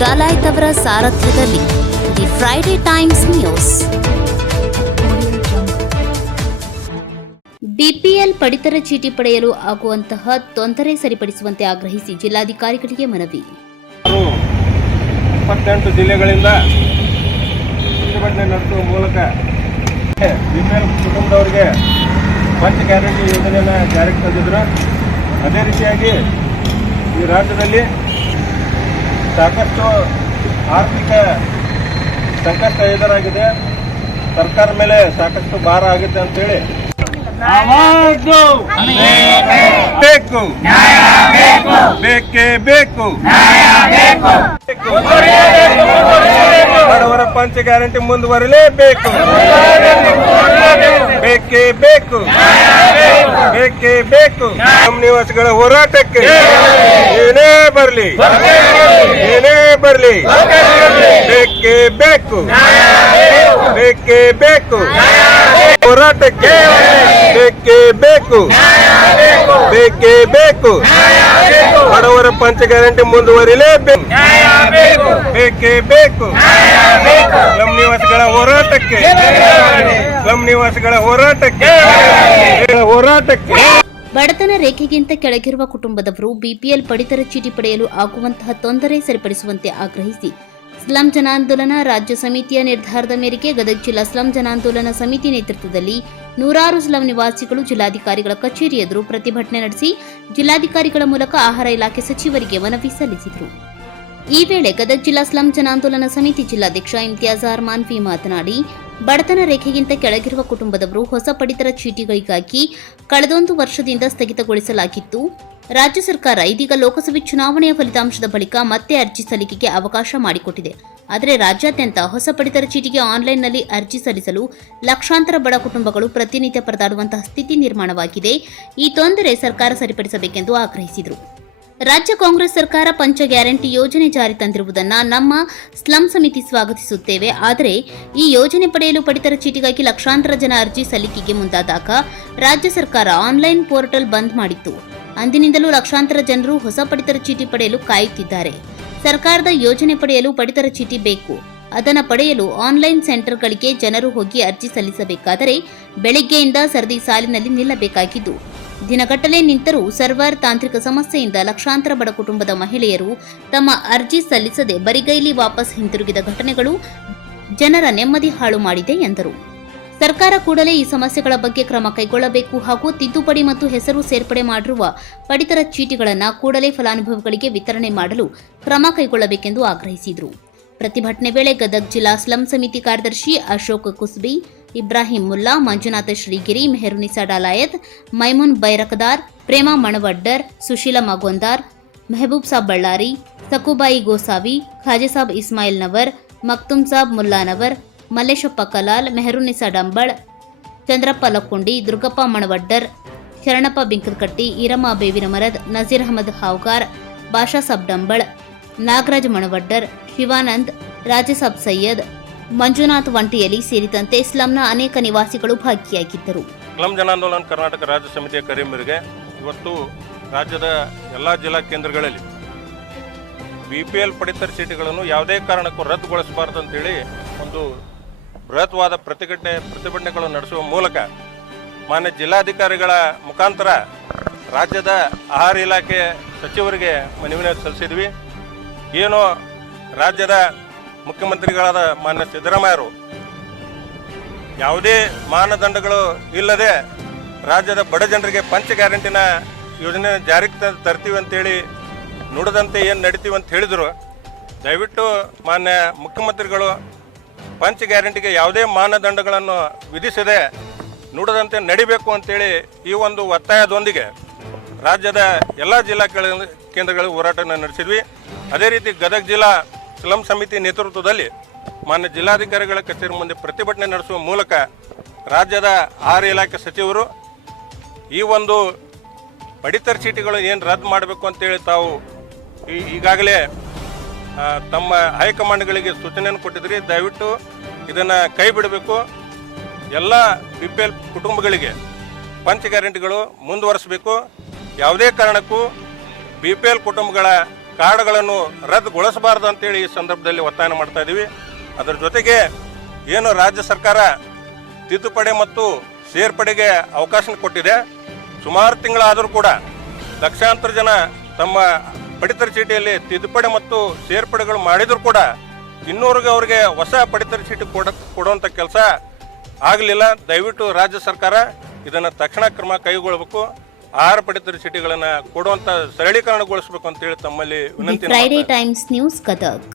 ಡಾಲಾಯ್ತ್ ಅವರ ಸಾರಥ್ಯದಲ್ಲಿ the Friday Times news. BPL ಪಡಿತರ ಚೀಟಿ ಪಡೆಯಲು ಆಗುವಂತಹ ತೊಂದರೆ ಸರಿಪಡಿಸುವಂತೆ ಆಗ್ರಹಿಸಿ ಜಿಲ್ಲಾಧಿಕಾರಿಗಳಿಗೆ ಮನವಿ. ಇಪ್ಪತ್ತೆಂಟು ಜಿಲ್ಲೆಗಳಿಂದ ಪ್ರತಿಭಟನೆ ನಡೆಸುವ ಮೂಲಕ ಬಿಪಿಎಲ್ ಕುಟುಂಬದವರಿಗೆ ಪಂಚ ಗ್ಯಾರಂಟಿ ಯೋಜನೆಯನ್ನು ಜಾರಿಗೆ ತಂದಿದ್ರು. ಅದೇ ರೀತಿಯಾಗಿ ಈ ರಾಜ್ಯದಲ್ಲಿ ಸಾಕಷ್ಟು ಆರ್ಥಿಕ ಸಂಕಷ್ಟ ಎದುರಾಗಿದೆ. ಸರ್ಕಾರ ಮೇಲೆ ಸಾಕಷ್ಟು ಭಾರ ಆಗುತ್ತೆ ಅಂತೇಳಿ. ಬೇಕು ಬೇಕೇ. ಬೇಕು. ಬಡವರ ಪಂಚ ಗ್ಯಾರಂಟಿ ಮುಂದುವರಲೇಬೇಕು. ಬೇಕೇ ಬೇಕು. ಬೇಕೇ ಬೇಕು. ನಮ್ಮ ನಿವಾಸಿಗಳ ಹೋರಾಟಕ್ಕೆ ಏನೇ ಬರಲಿ ಏನೇ ಬರಲಿ, ಬೇಕೇ ಬೇಕು. ಬೇಕೇ ಬೇಕು. ಹೋರಾಟಕ್ಕೆ ಬೇಕೇ ಬೇಕು. ಬೇಕೇ ಬೇಕು. ಬಡವರ ಪಂಚ ಗ್ಯಾರಂಟಿ ಮುಂದುವರಿಲೇಬೇಕು. ಬೇಕೇ ಬೇಕು. ಸ್ಲಂ ನಿವಾಸಿಗಳ ಹೋರಾಟಕ್ಕೆ. ಸ್ಲಂ ನಿವಾಸಿಗಳ ಹೋರಾಟಕ್ಕೆ. ಹೋರಾಟಕ್ಕೆ. ಬಡತನ ರೇಖೆಗಿಂತ ಕೆಳಗಿರುವ ಕುಟುಂಬದವರು ಬಿಪಿಎಲ್ ಪಡಿತರ ಚೀಟಿ ಪಡೆಯಲು ಆಗುವಂತಹ ತೊಂದರೆ ಸರಿಪಡಿಸುವಂತೆ ಆಗ್ರಹಿಸಿ. ಸ್ಲಂ ಜನಾಂದೋಲನ ರಾಜ್ಯ ಸಮಿತಿಯ ನಿರ್ಧಾರದ ಮೇರೆಗೆ ಗದಗ ಜಿಲ್ಲಾ ಸ್ಲಂ ಜನಾಂದೋಲನ ಸಮಿತಿ ನೇತೃತ್ವದಲ್ಲಿ ನೂರಾರು ಸ್ಲಂ ನಿವಾಸಿಗಳು ಜಿಲ್ಲಾಧಿಕಾರಿಗಳ ಕಚೇರಿ ಎದುರು ಪ್ರತಿಭಟನೆ ನಡೆಸಿ ಜಿಲ್ಲಾಧಿಕಾರಿಗಳ ಮೂಲಕ ಆಹಾರ ಇಲಾಖೆ ಸಚಿವರಿಗೆ ಮನವಿ ಸಲ್ಲಿಸಿದರು. ಈ ವೇಳೆ ಗದಗ ಜಿಲ್ಲಾ ಸ್ಲಂ ಜನಾಂದೋಲನ ಸಮಿತಿ ಜಿಲ್ಲಾಧ್ಯಕ್ಷ ಇಮ್ತಿಯಾಜ್ ಆರ್ ಮಾನ್ವಿ ಮಾತನಾಡಿ, ಬಡತನ ರೇಖೆಗಿಂತ ಕೆಳಗಿರುವ ಕುಟುಂಬದವರು ಹೊಸ ಪಡಿತರ ಚೀಟಿಗಳಿಗಾಗಿ ಕಳೆದೊಂದು ವರ್ಷದಿಂದ ಸ್ಥಗಿತಗೊಳಿಸಲಾಗಿತ್ತು. ರಾಜ್ಯ ಸರ್ಕಾರ ಇದೀಗ ಲೋಕಸಭೆ ಚುನಾವಣೆಯ ಫಲಿತಾಂಶದ ಬಳಿಕ ಮತ್ತೆ ಅರ್ಜಿ ಸಲ್ಲಿಕೆಗೆ ಅವಕಾಶ ಮಾಡಿಕೊಟ್ಟಿದೆ. ಆದರೆ ರಾಜ್ಯಾದ್ಯಂತ ಹೊಸ ಪಡಿತರ ಚೀಟಿಗೆ ಆನ್ಲೈನ್ನಲ್ಲಿ ಅರ್ಜಿ ಸಲ್ಲಿಸಲು ಲಕ್ಷಾಂತರ ಬಡ ಕುಟುಂಬಗಳು ಪ್ರತಿನಿತ್ಯ ಪರದಾಡುವಂತಹ ಸ್ಥಿತಿ ನಿರ್ಮಾಣವಾಗಿದೆ. ಈ ತೊಂದರೆ ಸರ್ಕಾರ ಸರಿಪಡಿಸಬೇಕೆಂದು ಆಗ್ರಹಿಸಿದರು. ರಾಜ್ಯ ಕಾಂಗ್ರೆಸ್ ಸರ್ಕಾರ ಪಂಚ ಗ್ಯಾರಂಟಿ ಯೋಜನೆ ಜಾರಿ ತಂದಿರುವುದನ್ನು ನಮ್ಮ ಸ್ಲಂ ಸಮಿತಿ ಸ್ವಾಗತಿಸುತ್ತೇವೆ. ಆದರೆ ಈ ಯೋಜನೆ ಪಡೆಯಲು ಪಡಿತರ ಚೀಟಿಗಾಗಿ ಲಕ್ಷಾಂತರ ಜನ ಅರ್ಜಿ ಸಲ್ಲಿಕೆಗೆ ಮುಂದಾದಾಗ ರಾಜ್ಯ ಸರ್ಕಾರ ಆನ್ಲೈನ್ ಪೋರ್ಟಲ್ ಬಂದ್ ಮಾಡಿತ್ತು. ಅಂದಿನಿಂದಲೂ ಲಕ್ಷಾಂತರ ಜನರು ಹೊಸ ಪಡಿತರ ಚೀಟಿ ಪಡೆಯಲು ಕಾಯುತ್ತಿದ್ದಾರೆ. ಸರ್ಕಾರದ ಯೋಜನೆ ಪಡೆಯಲು ಪಡಿತರ ಚೀಟಿ ಬೇಕು. ಅದನ್ನು ಪಡೆಯಲು ಆನ್ಲೈನ್ ಸೆಂಟರ್ಗಳಿಗೆ ಜನರು ಹೋಗಿ ಅರ್ಜಿ ಸಲ್ಲಿಸಬೇಕಾದರೆ ಬೆಳಗ್ಗೆಯಿಂದ ಸರದಿ ಸಾಲಿನಲ್ಲಿ ನಿಲ್ಲಬೇಕಾಗಿದ್ದು. ದಿನಗಟ್ಟಲೆ ನಿಂತರೂ ಸರ್ವರ್ ತಾಂತ್ರಿಕ ಸಮಸ್ಯೆಯಿಂದ ಲಕ್ಷಾಂತರ ಬಡ ಕುಟುಂಬದ ಮಹಿಳೆಯರು ತಮ್ಮ ಅರ್ಜಿ ಸಲ್ಲಿಸದೆ ಬರಿಗೈಲಿ ವಾಪಸ್ ಹಿಂತಿರುಗಿದ ಘಟನೆಗಳು ಜನರ ನೆಮ್ಮದಿ ಹಾಳು ಮಾಡಿದೆ ಎಂದರು. ಸರ್ಕಾರ ಕೂಡಲೇ ಈ ಸಮಸ್ಯೆಗಳ ಬಗ್ಗೆ ಕ್ರಮ ಕೈಗೊಳ್ಳಬೇಕು ಹಾಗೂ ತಿದ್ದುಪಡಿ ಮತ್ತು ಹೆಸರು ಸೇರ್ಪಡೆ ಮಾಡಿರುವ ಪಡಿತರ ಚೀಟಿಗಳನ್ನು ಕೂಡಲೇ ಫಲಾನುಭವಿಗಳಿಗೆ ವಿತರಣೆ ಮಾಡಲು ಕ್ರಮ ಕೈಗೊಳ್ಳಬೇಕೆಂದು ಆಗ್ರಹಿಸಿದರು. ಪ್ರತಿಭಟನೆ ವೇಳೆ ಗದಗ್ ಜಿಲ್ಲಾ ಸ್ಲಂ ಸಮಿತಿ ಕಾರ್ಯದರ್ಶಿ ಅಶೋಕ್ ಕುಸ್ಬಿ ಇಬ್ರಾಹಿಂ ಮುಲ್ಲಾ ಮಂಜುನಾಥ ಶ್ರೀಗಿರಿ, ಮೆಹರುನಿಸಾ ಡಾಲಾಯತ್, ಮೈಮುನ್ ಬೈರಕ್ದಾರ್, ಪ್ರೇಮಾ ಮಣವಡ್ಡರ್, ಸುಶೀಲಾ ಮಗೊಂದಾರ್, ಮೆಹಬೂಬ್ ಸಾಬ್ ಬಳ್ಳಾರಿ, ಸಕುಬಾಯಿ ಗೋಸಾವಿ ಖಾಜೆಸಾಬ್ ಇಸ್ಮಾಯಿಲ್ ನವರ್, ಮಕ್ತುಮ್ ಸಾಬ್ ಮುಲ್ಲಾನವರ್, ಮಲ್ಲೇಶಪ್ಪ ಕಲಾಲ್, ಮೆಹರುನಿಸಾ ಡಂಬಳ್, ಚಂದ್ರಪ್ಪ ಲಕ್ಕುಂಡಿ, ದುರ್ಗಪ್ಪ ಮಣವಡ್ಡರ್, ಶರಣಪ್ಪ ಬಿಂಕದಕಟ್ಟಿ ಈರಮ್ಮ ಬೇವಿನ ಮರದ್ ನಜೀರ್ ಅಹಮದ್ ಹಾವ್ಗಾರ್, ಬಾಷಾ ಸಾಬ್ ಡಂಬಳ್, ನಾಗರಾಜ್ ಮಣವಡ್ಡರ್, ಶಿವಾನಂದ್ ರಾಜಸಾಬ್ ಸೈಯದ್ ಮಂಜುನಾಥ್ ವಂಟಿಯಲಿ ಸೇರಿದಂತೆ ಸ್ಲಂನ ಅನೇಕ ನಿವಾಸಿಗಳು ಭಾಗಿಯಾಗಿದ್ದರು. ಸ್ಲಂ ಜನಾಂದೋಲನ ಕರ್ನಾಟಕ ರಾಜ್ಯ ಸಮಿತಿಯ ಕರೆ ಮೇರೆಗೆ ಇವತ್ತು ರಾಜ್ಯದ ಎಲ್ಲ ಜಿಲ್ಲಾ ಕೇಂದ್ರಗಳಲ್ಲಿ ಬಿ ಪಿ ಎಲ್ ಪಡಿತರ ಚೀಟಿಗಳನ್ನು ಯಾವುದೇ ಕಾರಣಕ್ಕೂ ರದ್ದುಗೊಳಿಸಬಾರದು ಅಂತೇಳಿ ಒಂದು ಬೃಹತ್ವಾದ ಪ್ರತಿಭಟನೆ ಪ್ರತಿಭಟನೆಗಳು ನಡೆಸುವ ಮೂಲಕ ಮಾನ್ಯ ಜಿಲ್ಲಾಧಿಕಾರಿಗಳ ಮುಖಾಂತರ ರಾಜ್ಯದ ಆಹಾರ ಇಲಾಖೆ ಸಚಿವರಿಗೆ ಮನವಿ ಸಲ್ಲಿಸಿದ್ವಿ. ಏನೋ ರಾಜ್ಯದ ಮುಖ್ಯಮಂತ್ರಿಗಳಾದ ಮಾನ್ಯ ಸಿದ್ದರಾಮಯ್ಯರು, ಯಾವುದೇ ಮಾನದಂಡಗಳು ಇಲ್ಲದೆ ರಾಜ್ಯದ ಬಡ ಜನರಿಗೆ ಪಂಚ ಗ್ಯಾರಂಟಿನ ಯೋಜನೆ ಜಾರಿಗೆ ತರ್ತೀವಿ ಅಂತೇಳಿ ನುಡಿದಂತೆ ಏನು ನಡಿತೀವಿ ಅಂತ ಹೇಳಿದರು. ದಯವಿಟ್ಟು ಮಾನ್ಯ ಮುಖ್ಯಮಂತ್ರಿಗಳು ಪಂಚ ಗ್ಯಾರಂಟಿಗೆ ಯಾವುದೇ ಮಾನದಂಡಗಳನ್ನು ವಿಧಿಸದೆ ನುಡಿದಂತೆ ನಡಿಬೇಕು ಅಂತೇಳಿ ಈ ಒಂದು ಒತ್ತಾಯದೊಂದಿಗೆ ರಾಜ್ಯದ ಎಲ್ಲ ಜಿಲ್ಲಾ ಕೇಂದ್ರಗಳಿಗೆ ಹೋರಾಟವನ್ನು ನಡೆಸಿದ್ವಿ. ಅದೇ ರೀತಿ ಗದಗ ಜಿಲ್ಲಾ ಸ್ಲಂ ಸಮಿತಿ ನೇತೃತ್ವದಲ್ಲಿ ಮಾನ್ಯ ಜಿಲ್ಲಾಧಿಕಾರಿಗಳ ಕಚೇರಿ ಮುಂದೆ ಪ್ರತಿಭಟನೆ ನಡೆಸುವ ಮೂಲಕ ರಾಜ್ಯದ ಆಹಾರ ಇಲಾಖೆ ಸಚಿವರು ಈ ಒಂದು ಪಡಿತರ ಚೀಟಿಗಳು ಏನು ರದ್ದು ಮಾಡಬೇಕು ಅಂತೇಳಿ ತಾವು ಈಗಾಗಲೇ ತಮ್ಮ ಹೈಕಮಾಂಡ್ಗಳಿಗೆ ಸೂಚನೆಯನ್ನು ಕೊಟ್ಟಿದ್ರಿ. ದಯವಿಟ್ಟು ಇದನ್ನು ಕೈ ಬಿಡಬೇಕು. ಎಲ್ಲ ಬಿ ಪಿ ಎಲ್ ಕುಟುಂಬಗಳಿಗೆ ಪಂಚ ಗ್ಯಾರಂಟಿಗಳು ಮುಂದುವರಿಸಬೇಕು. ಯಾವುದೇ ಕಾರಣಕ್ಕೂ ಬಿ ಪಿ ಎಲ್ ಕುಟುಂಬಗಳ ಕಾರ್ಡ್ಗಳನ್ನು ರದ್ದುಗೊಳಿಸಬಾರ್ದು ಅಂತೇಳಿ ಈ ಸಂದರ್ಭದಲ್ಲಿ ಒತ್ತಾಯ ಮಾಡ್ತಾ ಇದ್ದೀವಿ ಅದರ ಜೊತೆಗೆ ಏನು ರಾಜ್ಯ ಸರ್ಕಾರ ತಿದ್ದುಪಡಿ ಮತ್ತು ಸೇರ್ಪಡೆಗೆ ಅವಕಾಶ ಕೊಟ್ಟಿದೆ. ಸುಮಾರು ತಿಂಗಳಾದರೂ ಕೂಡ ಲಕ್ಷಾಂತರ ಜನ ತಮ್ಮ ಪಡಿತರ ಚೀಟಿಯಲ್ಲಿ ತಿದ್ದುಪಡಿ ಮತ್ತು ಸೇರ್ಪಡೆಗಳು ಮಾಡಿದರೂ ಕೂಡ ಇನ್ನೂರಿಗೆ ಅವರಿಗೆ ಹೊಸ ಪಡಿತರ ಚೀಟಿ ಕೊಡ ಕೊಡುವಂಥ ಕೆಲಸ ಆಗಲಿಲ್ಲ. ದಯವಿಟ್ಟು ರಾಜ್ಯ ಸರ್ಕಾರ ಇದನ್ನು ತಕ್ಷಣ ಕ್ರಮ ಕೈಗೊಳ್ಳಬೇಕು ಆಹಾರ ಪಡಿತರ ಚೀಟಿಗಳನ್ನು ಕೊಡುವಂತ ಸರಳೀಕರಣಗೊಳಿಸಬೇಕು ಅಂತೇಳಿ ತಮ್ಮಲ್ಲಿ ದಿ ವಿನಂತಿ ಫ್ರೈಡೇ ಟೈಮ್ಸ್ ನ್ಯೂಸ್ ಗದಗ್